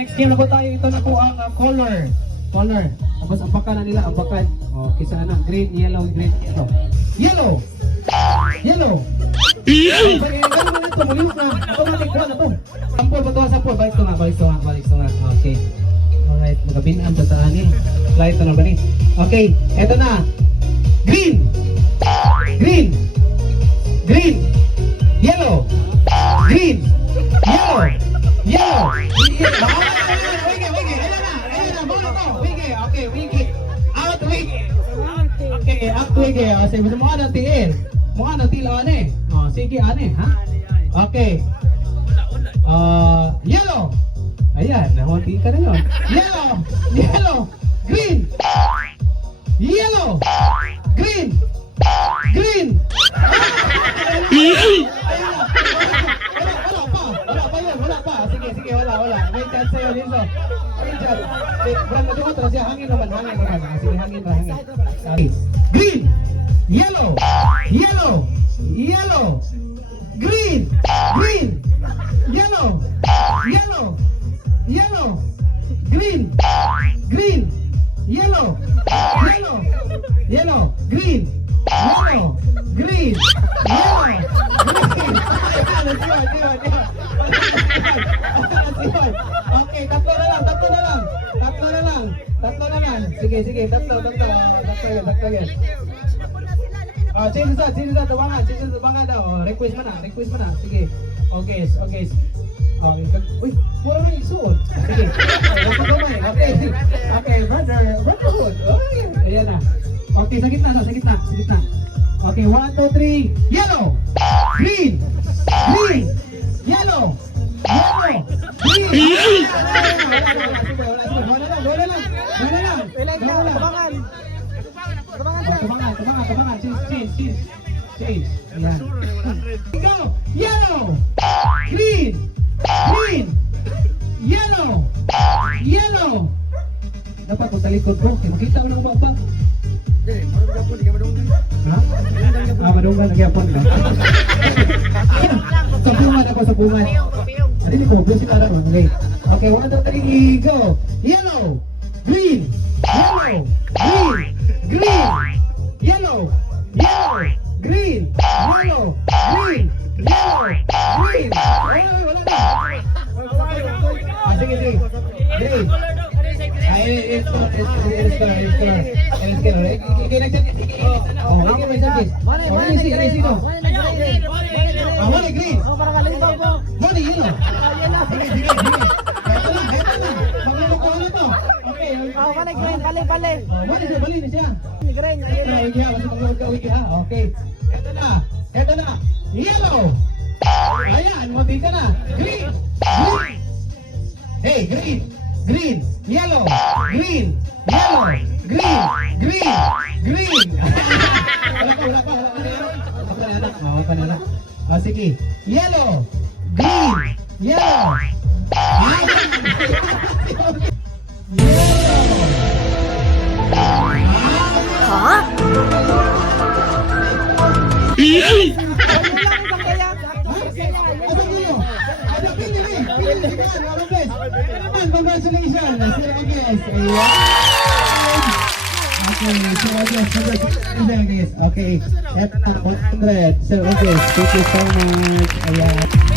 next game na po tayo. Ito na po ang color. Color. Tapos ampakan na nila, ampakan. Okay, sana na. Green, yellow, green, yellow. Yellow! Yellow! Ganun na ito, malinis na. Automatic ko na to. Sampol, patuwa, sampol. Balik to nga, balik to nga, balik to nga. Okay. Alright, magkabinaan sa anin. Flight to na ba ni? Okay, eto na. Green! Green! Green! Yellow! Green! Yellow! Yellow! Wige, wige! Ayan na! Bola to! Wige! Okay, wige! Out, wige! Okay, out, wige! Sige, mukha na tiil. Mukha na tiil, ane. Sige, ane, ha? Okay. Yellow! Ayan, nahunti ka na yun. Yellow! Yellow! Green! Yellow! Green! Green! Wala pa. Sige, wala. May chance sa'yo dito. May chance. Brad, matungkot na siya. Hangin naman. Sige, hangin. Okay. Green! Yellow! Yellow! Yellow! Green! Green! Yellow! Yellow! Yellow! Green! Green! Yellow! Yellow! Yellow! Green! Yellow! Green! Yellow! Green! Okay, tatlo na lang. Sige, tatlo yan. Sino sa tubangan daw. Request mo na. Sige. Okay. Uy, puro na isuot. Sige. Okay, brotherhood. Ayan na. Okay, sa gitna. Okay, 1, 2, 3. Yellow! Green! Green! Yellow! Yellow! Green! Tubangan. Change. Ayan. Go! Yellow! Green! Green! Yellow! Yellow! Dapat ko sa likod ko. Makita ko na ba? Ha? Madunggan. Nagyapon ka. Sa bungan. Hindi ko. Bless sila naman. Okay, 1, 2, 3, go! Yellow! Green! Yellow! Green! Green! Yellow! Yellow! Green! Yellow! Green! Yellow! Green! Wala na! Sige. Green! It's Eto na. Yellow. Ayan, mati ka na. Green. Hey, green, yellow, green, green. Wala pa. Sige. Yellow, green, yellow. Congratulations! Okay, eto na, 100. Sir August, thank you so much. Ayan.